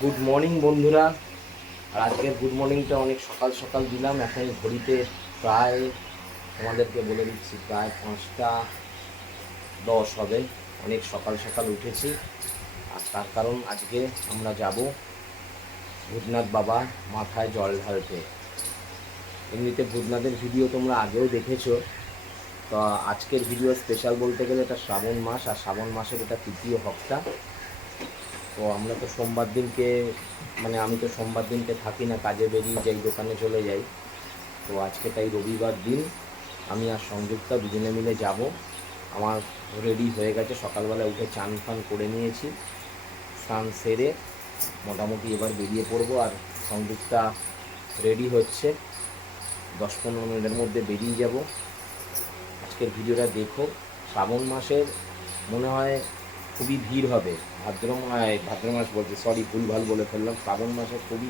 Good morning বন্ধুরা। আর আজকের good মর্নিংটা অনেক সকাল সকাল দিলাম। এখন ঘড়িতে প্রায় তোমাদেরকে বলে দিচ্ছি প্রায় 5টা 10 হবে। অনেক সকাল সকাল উঠেছি। আর তার কারণ আজকে আমরা যাব ভূতনাথ বাবার মাথায় জল ঢালতে। এমনিতে ভূতনাথের ভিডিও তোমরা আগেও দেখেছো। তো আজকের ভিডিও স্পেশাল বলতে গেলে এটা শ্রাবণ মাস, আর শ্রাবণ মাসের এটা তৃতীয় হপ্তা। তো আমরা তো সোমবার দিনকে আমি তো সোমবার দিনকে থাকি না, কাজে বেরিয়ে যাই, দোকানে চলে যাই। তো আজকে তাই রবিবার দিন আমি আর সংযুক্তা দুজনে মিলে যাব। আমার রেডি হয়ে গেছে, সকালবেলা উঠে চান ফান করে নিয়েছি, স্নান সেরে মোটামুটি এবার বেরিয়ে পড়বো। আর সংযুক্তা রেডি হচ্ছে, 10-15 মিনিটের মধ্যে বেরিয়ে যাব। আজকের ভিডিওটা দেখো। শ্রাবণ মাসের মনে হয় খুবই ভিড় হবে। ভাদ্র মাস বলছি, সরি ভুলভাল বলে ফেললাম। শ্রাবণ মাসে খুবই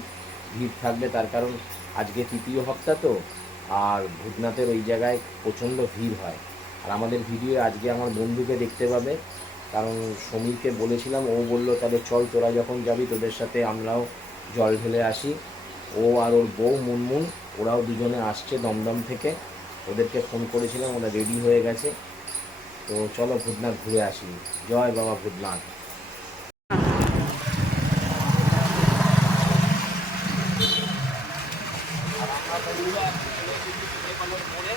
ভিড় থাকবে, তার কারণ আজকে তৃতীয় হপ্তা তো। আর ভূতনাথের ওই জায়গায় প্রচণ্ড ভিড় হয়। আর আমাদের ভিডিও আজকে আমার বন্ধুকে দেখতে পাবে, কারণ সমীরকে বলেছিলাম, ও বলল তাহলে চল তোরা যখন যাবি তোদের সাথে আমরাও জল ঢেলে আসি। ও আর ওর বউ মুনমুন ওরাও দুজনে আসছে দমদম থেকে। ওদেরকে ফোন করেছিলাম, ওরা রেডি হয়ে গেছে। তো চলো ভূতনাথ ঘুরে আসি। জয় বাবা ভূতনাথ। আর আমরা বন্ধুরা নেপালের মোড়ে,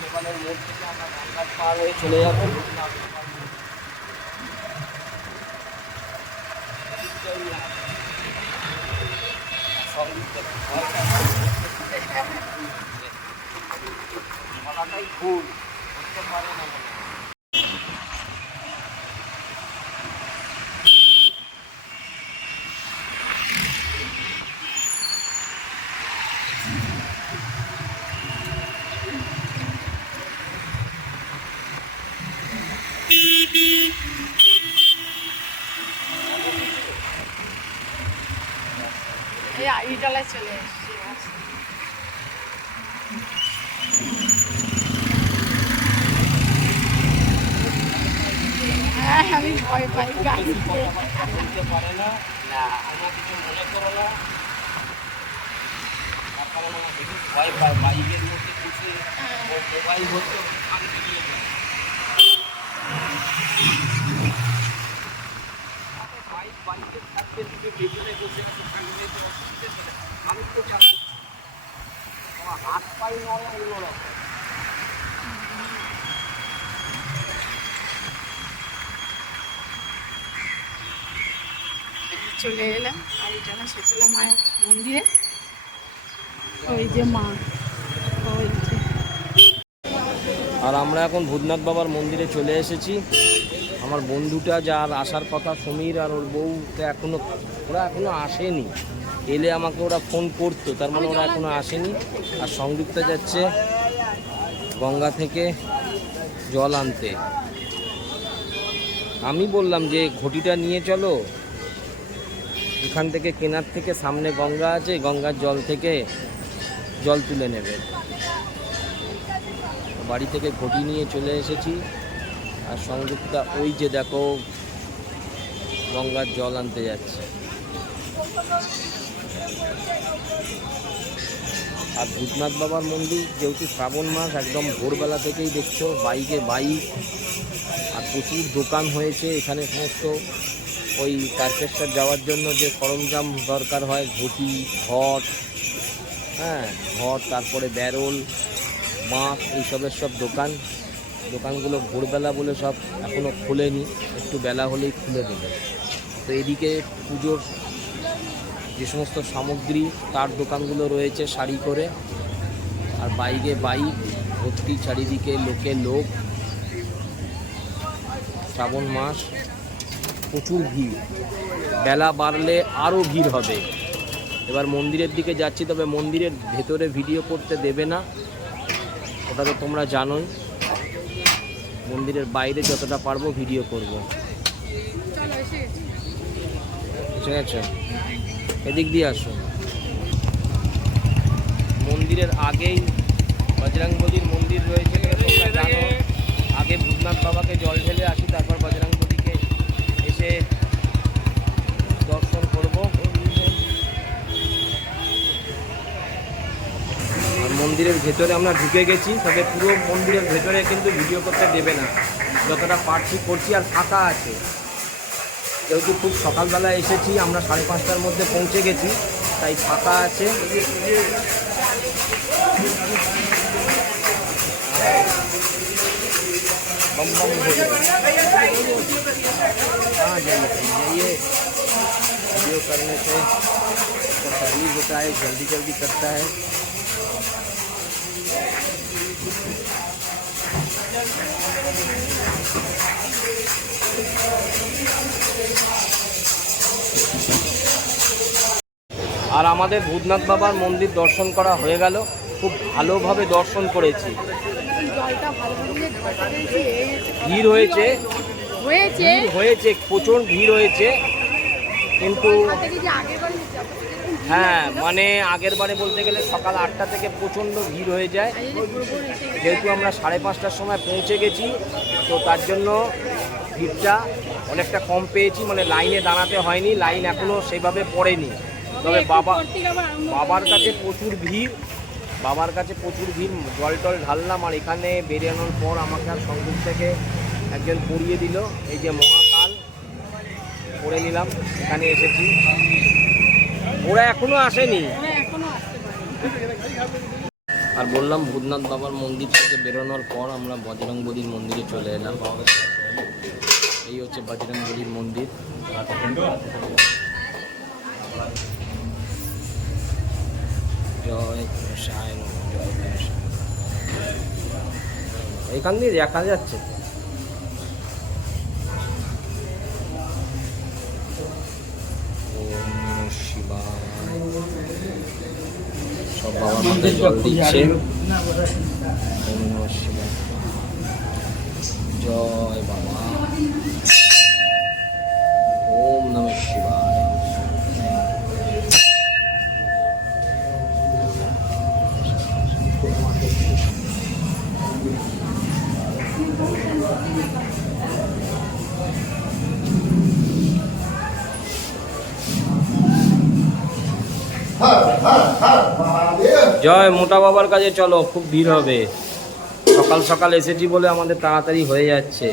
নেপালের মোড় থেকে আমরা গঙ্গার পার হয়ে চলে যাবো ভূতনাথ বাবার গলাটাই খুব করতে পারে না মনে হয়। এই আড়িটালায় চলে এসেছি। হ্যাঁ, আমি ভয় পাই গাড়িতে। বলতে পারে না, না আমরা কিছু মনে করো না। তার কারণ আমার বেশি ভয় পায় বাইকের মধ্যে কিছু মোবাইল হচ্ছে আমি বেরিয়ে যাই। বাইকের থাকতে তুমি পেছনে বসে আছো, থাকবে তো অসুবিধে করে। আমি তো চালাই, আমার হাত পাই নড়ে অন্যরকম। চলে এলাম আড়িটালা শীতলা মায়ের মন্দিরে। ওই যে মা, ওই যে। আর আমরা এখন ভূতনাথ বাবার মন্দিরে চলে এসেছি। আমার বন্ধুটা যার আসার কথা সমীর আর ওর বউটা ওরা এখনো আসেনি। এলে আমাকে ওরা ফোন করতো, তার মানে ওরা এখনো আসেনি। আর সংযুক্তা যাচ্ছে গঙ্গা থেকে জল আনতে। আমি বললাম যে ঘটিটা নিয়ে চলো, এখান থেকে কেনার থেকে সামনে গঙ্গা আছে, গঙ্গার জল থেকে জল তুলে নেবে। বাড়ি থেকে ঘটি নিয়ে চলে এসেছি। আর সংযুক্তা ওই যে দেখো গঙ্গার জল আনতে যাচ্ছে। আর ভূতনাথ বাবার মন্দির যেহেতু শ্রাবণ মাস, একদম ভোরবেলা থেকেই দেখছো বাইকে বাইক। আর প্রচুর দোকান হয়েছে এখানে, সমস্ত ওই তারকেশ্বর যাওয়ার জন্য যে সরঞ্জাম দরকার হয়, ঘটি, ঘট, হ্যাঁ ঘট, তারপরে ব্যারল, মাছ, এইসবের সব দোকানগুলো ভোরবেলা বলে সব এখনও খোলেনি, একটু বেলা হলেই খুলে দেবে। তো এদিকে পুজোর যে সমস্ত সামগ্রী তার দোকানগুলো রয়েছে সারি করে। আর বাইকে বাইক ভর্তি, চারিদিকে লোক। শ্রাবণ মাস, প্রচুর ভিড়। বেলা বাড়লে আরও ভিড় হবে। এবার মন্দিরের দিকে যাচ্ছি, তবে মন্দিরের ভেতরে ভিডিও করতে দেবে না, ওটা তো তোমরা জানোই। মন্দিরের বাইরে যতটা পারবো ভিডিও করব। ঠিক আছে, এদিক দিয়ে আসো। মন্দিরের আগেই বজরংবলীর মন্দির রয়েছে, তোমরা জানো। আগে ভূতনাথ বাবাকে জল ঢেলে আসি, তারপর বজরংবলীকে এসে দর্শন করব। মন্দিরের ভেতরে আমরা ঢুকে গেছি, তবে পুরো মন্দিরের ভেতরে কিন্তু ভিডিও করতে দেবে না, যতটা পারছি করছি। আর ফাঁকা আছে, যেহেতু খুব সকালবেলা এসেছি, আমরা 5:30টার মধ্যে পৌঁছে গেছি, তাই ফাঁকা আছে। हाँ जाइए, वीडियो करने से तकलीफ होता है, जल्दी जल्दी करता है। আর আমাদের ভূতনাথ বাবার মন্দির দর্শন করা হয়ে গেল, খুব ভালোভাবে দর্শন করেছি। ভিড় হয়েছে, প্রচুর ভিড় হয়েছে, কিন্তু হ্যাঁ মানে আগের বারে বলতে গেলে সকাল 8টা থেকে প্রচণ্ড ভিড় হয়ে যায়। যেহেতু আমরা 5:30টার সময় পৌঁছে গেছি, তো তার জন্য ভিড়টা অনেকটা কম পেয়েছি, মানে লাইনে দাঁড়াতে হয়নি, লাইন এখনও সেইভাবে পড়েনি। তবে বাবার কাছে প্রচুর ভিড়, জল টল ঢাললাম। আর এখানে বেরিয়ানোর পর আমাকে আর সংযোগ থেকে একজন পরিয়ে দিল, এই যে মহাকাল পরে নিলাম। এখানে এসেছি, ওরা এখনো আসেনি। আর বললাম ভূতনাথ বাবার মন্দির থেকে বেরোনোর পর আমরা বজরংবলীর মন্দিরে চলে এলাম। এই হচ্ছে বজরংবলীর মন্দির। জয় কৃষ্ণায় নমঃ, জয় কৃষ্ণ। এখান দিয়ে দেখা যাচ্ছে সব বাবার মাথায় জল দিচ্ছে। ওম নমঃ শিবায়, জয় বাবা, ওম নমঃ শিবায়। জয় মোটা বাবার কাছে চলো, খুব ভিড় হবে। সকাল সকাল এসেছি বলে আমাদের তাড়াতাড়ি হয়ে যাচ্ছে।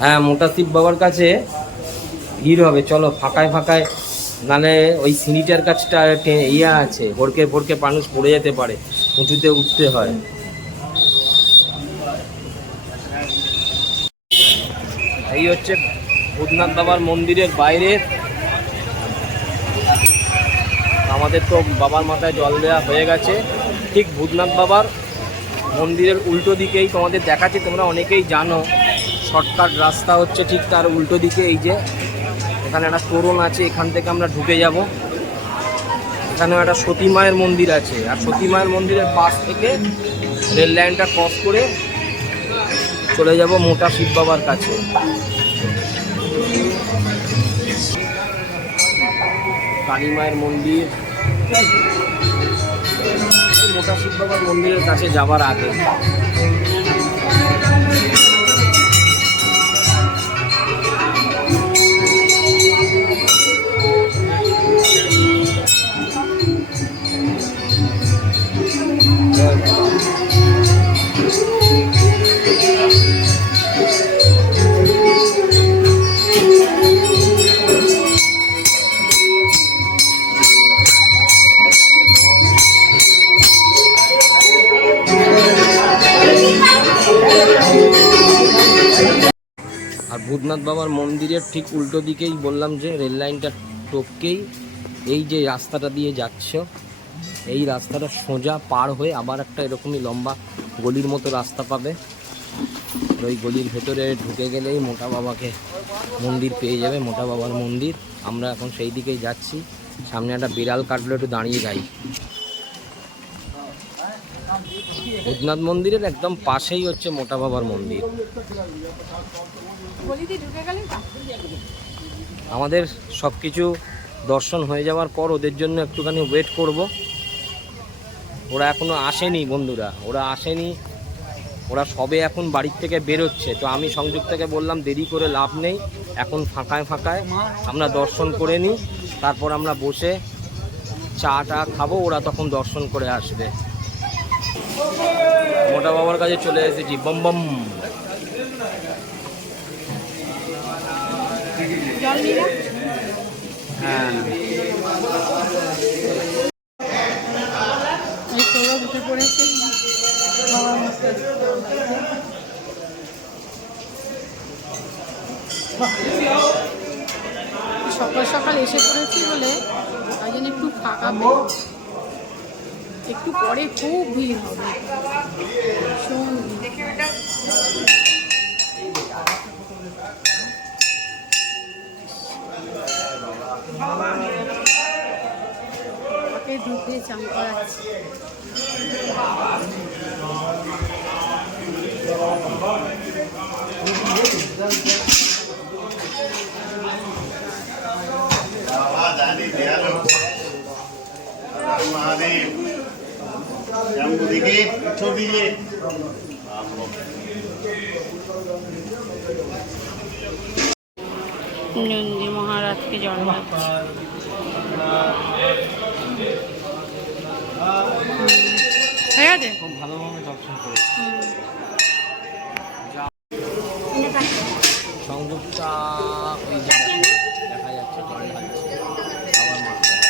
হ্যাঁ, মোটা শিব বাবার কাছে ভিড় হবে, চলো ফাঁকায় ফাঁকায়, নালে ওই সিঁড়িটার কাছটা ইয়া আছে, ভরকে ভরকে মানুষ পড়ে যেতে পারে, উঁচুতে উঠতে হয়। এই হচ্ছে ভূতনাথ বাবার মন্দিরের বাইরে। আমাদের তো বাবার মাথায় জল দেওয়া হয়ে গেছে। ঠিক ভূতনাথ বাবার মন্দিরের উল্টো দিকেই তোমাদের দেখাচ্ছি, তোমরা অনেকেই জানো, শর্টকাট রাস্তা হচ্ছে ঠিক তার উল্টো দিকে। এই যে এখানে একটা তোরণ আছে, এখান থেকে আমরা ঢুকে যাব। এখানেও একটা সতী মায়ের মন্দির আছে, আর সতী মায়ের মন্দিরের পাশ থেকে রেল লাইনটা ক্রস করে চলে যাব মোটা শিব বাবার কাছে। কালী মায়ের মন্দির, মোটা শিব বাবার মন্দিরের কাছে যাবার আগে ভূতনাথ বাবার মন্দিরের ঠিক উল্টো দিকেই বললাম যে রেল লাইনটা টপকেই এই যে রাস্তাটা দিয়ে যাচ্ছ, এই রাস্তাটা সোজা পার হয়ে আবার একটা এরকমই লম্বা গলির মতো রাস্তা পাবে। ওই গলির ভেতরে ঢুকে গেলেই মোটা বাবাকে মন্দির পেয়ে যাবে, মোটা বাবার মন্দির। আমরা এখন সেই দিকেই যাচ্ছি। সামনে একটা বিড়াল কাটলো, একটু দাঁড়িয়ে যাই। ভূতনাথ মন্দিরের একদম পাশেই হচ্ছে মোটা বাবার মন্দির। আমাদের সব কিছু দর্শন হয়ে যাওয়ার পর ওদের জন্য একটুখানি ওয়েট করব। ওরা এখনো আসেনি বন্ধুরা, ওরা আসেনি, ওরা সবে এখন বাড়ির থেকে বেরোচ্ছে। তো আমি সংযুক্তাকে বললাম দেরি করে লাভ নেই, এখন ফাঁকায় ফাঁকায় আমরা দর্শন করে নিই, তারপর আমরা বসে চাটা খাবো, ওরা তখন দর্শন করে আসবে। মোটা বাবার কাছে চলে এসেছি, বম বম। হ্যাঁ, সকাল সকাল এসে পড়েছি বলে তাই জন্য একটু ফাঁকা পেয়ে, একটু পরে খুব ভিড় হবে। আমাকে দুধ দিয়ে চান করাচ্ছি। महादेव हमको देखिए, छोड़ दीजिए। नंदी महाराज के जल খুব ভালোভাবে দর্শন করে সংযুক্তা ওই যে দেখা যাচ্ছে জল ঢালছে বাবার মাথায়।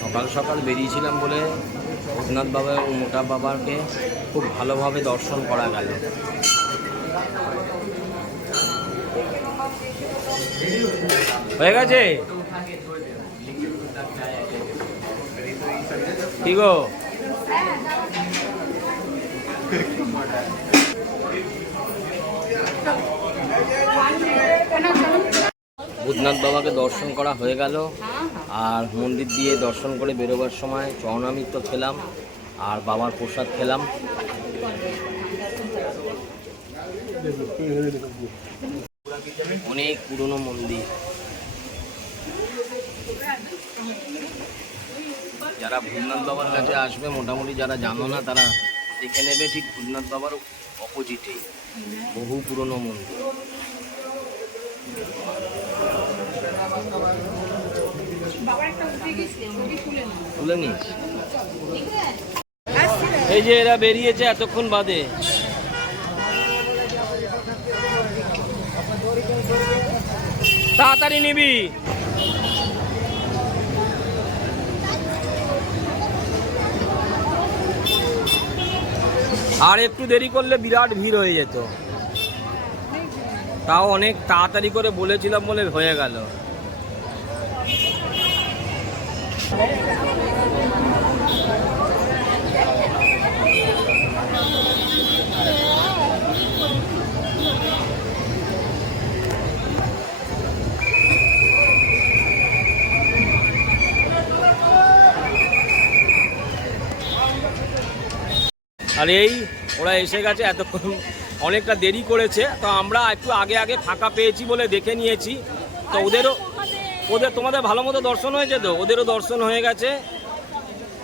সকাল সকাল বেরিয়েছিলাম বলে ভূতনাথ বাবা এবং মোটা বাবাকে খুব ভালোভাবে দর্শন করা গেল। হয়ে গেছে কি গো? ভূতনাথ বাবাকে দর্শন করা হয়ে গেল, আর মন্দির দিয়ে দর্শন করে বেরোবার সময় চরণামৃত খেলাম আর বাবার প্রসাদ খেলাম। অনেক পুরনো মন্দির, যারা ভূতনাথ বাবার কাছে আসবে মোটামুটি যারা জানো না তারা দেখে নেবে, ঠিক ভূতনাথ বাবার অপোজিটেই বহু পুরনো মন্দির। তুলে নিস। এই যে এরা বেরিয়েছে এতক্ষণ বাদে। তাড়াতাড়ি নিবি। আর একটু দেরি করলে বিরাট ভিড় হয়ে যেত। তাও অনেক তাড়াতাড়ি করে বলেছিলাম বলে হয়ে গেল। আর এই ওরা এসে গেছে, এতক্ষণ অনেকটা দেরি করেছে, তো আমরা একটু আগে আগে ফাঁকা পেয়েছি বলে দেখে নিয়েছি। তো ওদের তোমাদের ভালো মতো দর্শন হয়েছে, তো ওদেরও দর্শন হয়ে গেছে।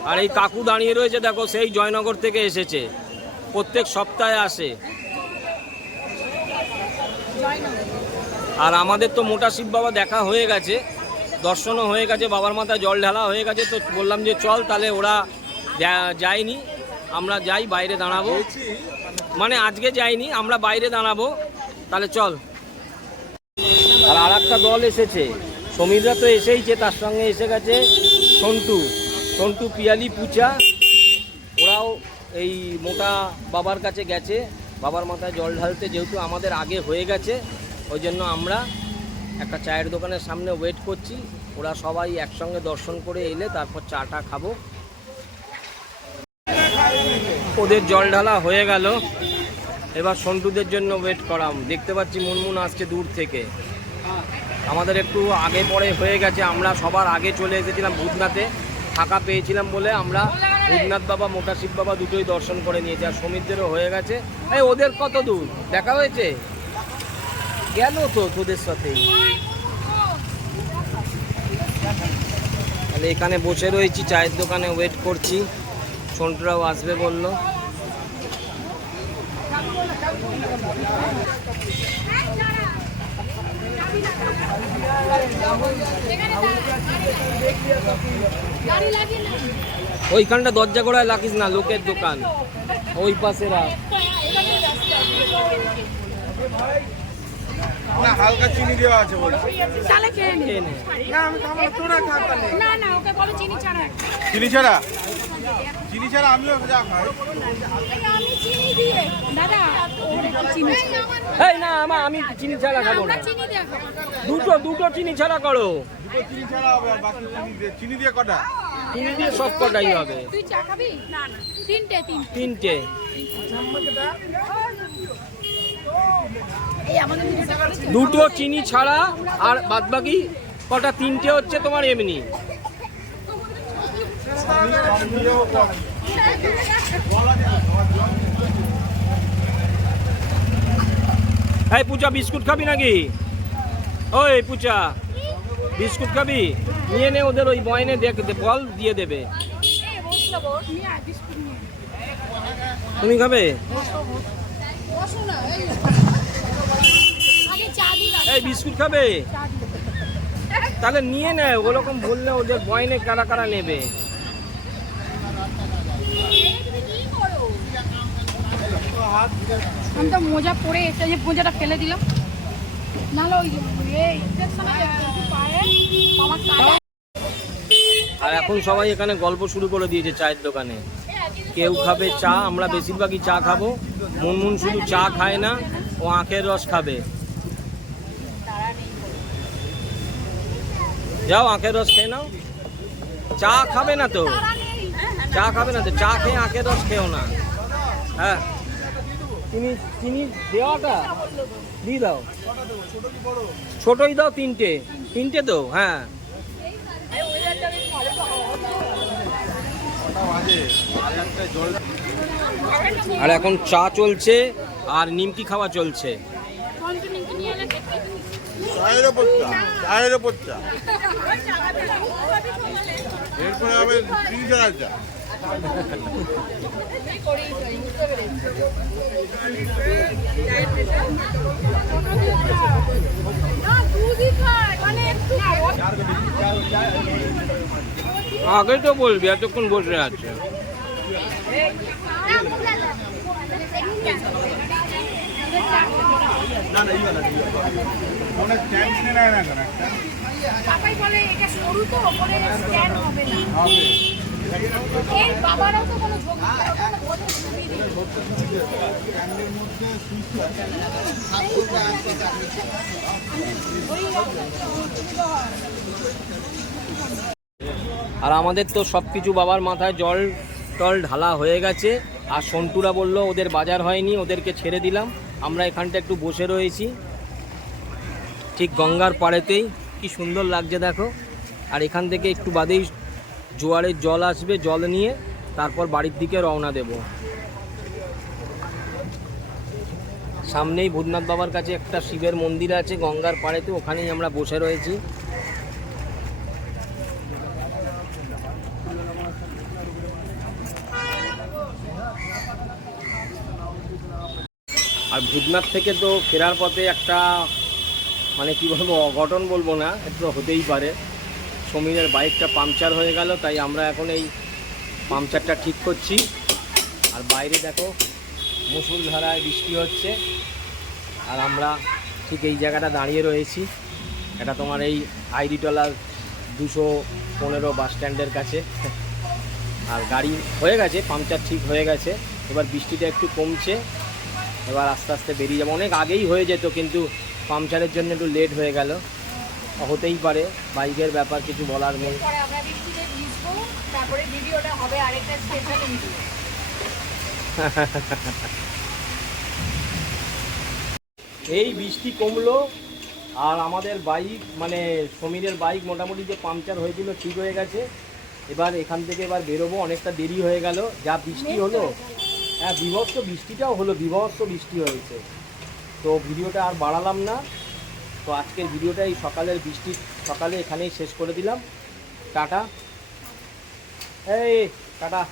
আর এই কাকু দাঁড়িয়ে রয়েছে দেখো, সেই জয়নগর থেকে এসেছে, প্রত্যেক সপ্তাহে আসে। আর আমাদের তো মোটা শিব বাবা দেখা হয়ে গেছে, দর্শনও হয়ে গেছে, বাবার মাথায় জল ঢালা হয়ে গেছে। তো বললাম যে চল তাহলে, ওরা যায়নি, আমরা যাই, বাইরে দাঁড়াবো, মানে আজকে যাইনি, আমরা বাইরে দাঁড়াবো, তাহলে চল। আর একটা দল এসেছে, সমীররা তো এসেইছে, তার সঙ্গে এসে গেছে সন্টু পিয়ালি পুচা, ওরাও এই মোটা বাবার কাছে গেছে বাবার মাথায় জল ঢালতে। যেহেতু আমাদের আগে হয়ে গেছে, ওই জন্য আমরা একটা চায়ের দোকানের সামনে ওয়েট করছি। ওরা সবাই একসঙ্গে দর্শন করে এলে তারপর চাটা খাবো। ওদের জল ঢালা হয়ে গেল, এবার সন্টুদের জন্য ওয়েট করাম। দেখতে পাচ্ছি মুনমুন আসছে দূর থেকে। আমাদের একটু আগে পরে হয়ে গেছে, আমরা সবার আগে চলে এসেছিলাম ভূতনাথে, ফাঁকা পেয়েছিলাম বলে আমরা ভূতনাথ বাবা মোটা শিব বাবা দুটোই দর্শন করে নিয়েছি, আর সমিতদেরও হয়ে গেছে। এই ওদের কত দূর দেখা হয়েছে? গেল তো তোদের সাথে। তাহলে এখানে বসে রয়েছি, চায়ের দোকানে ওয়েট করছি, সন্টুরাও আসবে বললো। ওইখানটা দরজা গোড়ায় লাগিস না, লোকের দোকান ওই পাশে রাখ। না হালকা চিনি দেওয়া আছে বলছি। তাহলে খেয়ে নে। না আমি খাবো না, তোরা খা তাহলে। না না, ওকে বলো চিনি ছাড়া। চিনি ছাড়া? চিনি ছাড়া আমিও যা খাই। আমি চিনি দিয়ে দাদা, ওর একটু চিনি ছাড়া। এই না আমি চিনি ছাড়া খাবো না, চিনি দিয়ে খাবো। দুটো চিনি ছাড়া করো। দুটো চিনি ছাড়া হবে, আর বাকি চিনি দিয়ে কটা? চিনি দিয়ে সব কটাই হবে। তুই চা খাবি? না না, তিনটে। এই আমাদের দুটো চিনি ছাড়া, আর বাদ বাকি কটা? তিনটে হচ্ছে তোমার এমনি। এই পূজা বিস্কুট খাবি নাকি? ওই পূজা বিস্কুট খাবি? নিয়ে নে, ওদের ওই বয়নে বল দিয়ে দেবে। তুমি খাবে? এই বিস্কুট খাবে? তাহলে নিয়ে নে, ওরকম বললে ওদের বয়নে কারা কারা নেবে। আমি তো মোজা পরে এসে যে মোজাটা ফেলে দিলাম, নাহলে ওই আর এখন সবাই এখানে গল্প শুরু করে দিয়েছে চায়ের দোকানে। কেউ খাবে চা, আমরা বেশিরভাগই চা খাবো। মুনমুন শুধু চা খায় না, ও আখের রস খাবে। যাও আখের রস খেয়ে নাও। চা খাবে না তো, চা খেয়ে আখের রস খেও না। হ্যাঁ চিনি দেওয়াটা দিয়ে দাও, ছোটই দাও, তিনটে তো। হ্যাঁ আর এখন চা চলছে আর নিমকি খাওয়া চলছে। এরপরে হবে চিনি ছাড়া চা। আগে তো বলবি, এতক্ষণ বসে আছে। পাপাই বলে এটা সরু তো, ওপরে স্ট্যান্ড হবে না। এই বাবারাও তো কোনো ঝোঁক আর আমাদের তো সব কিছু বাবার মাথায় জল টল ঢালা হয়ে গেছে। আর সন্টুরা বললো ওদের বাজার হয়নি, ওদেরকে ছেড়ে দিলাম। আমরা এখানটা একটু বসে রয়েছি ঠিক গঙ্গার পাড়েতেই, কি সুন্দর লাগছে দেখো। আর এখান থেকে একটু বাদেই জোয়ারের জল আসবে, জল নিয়ে তারপর বাড়ির দিকে রওনা দেব। সামনেই ভূতনাথ বাবার কাছে একটা শিবের মন্দির আছে গঙ্গার পাড়েতে, ওখানেই আমরা বসে রয়েছি। আর ভূতনাথ থেকে তো ফেরার পথে একটা মানে কি বলবো, অঘটন বলবো না, একটু হতেই পারে। সমীরের বাইকটা পাংচার হয়ে গেল, তাই আমরা এখন এই পাংচারটা ঠিক করছি। আর বাইরে দেখো মুষলধারায় বৃষ্টি হচ্ছে, আর আমরা ঠিক এই জায়গাটা দাঁড়িয়ে রয়েছি। এটা তোমার এই আইডিটলা 215 বাস স্ট্যান্ডের কাছে। আর গাড়ি হয়ে গেছে, পাংচার ঠিক হয়ে গেছে। এবার বৃষ্টিটা একটু কমছে, এবার আস্তে আস্তে বেরিয়ে যাবো। অনেক আগেই হয়ে যেত, কিন্তু পাংচারের জন্য একটু লেট হয়ে গেল। হতেই পারে, বাইকের ব্যাপার, কিছু বলার নেই। এই বৃষ্টি কমলো, আর আমাদের বাইক মানে সমীরের বাইক মোটামুটি যে পাংচার হয়েছিল ঠিক হয়ে গেছে। এবার এখান থেকে এবার বেরোবো, অনেকটা দেরি হয়ে গেল, যা বৃষ্টি হলো। হ্যাঁ, বীভৎস বৃষ্টিটাও হলো, বীভৎস বৃষ্টি হয়েছে। তো ভিডিওটা আর বাড়ালাম না। তো আজকের ভিডিওটা এই সকালের বৃষ্টির সকালে এখানেই শেষ করে দিলাম। টাটা, এই টাটা।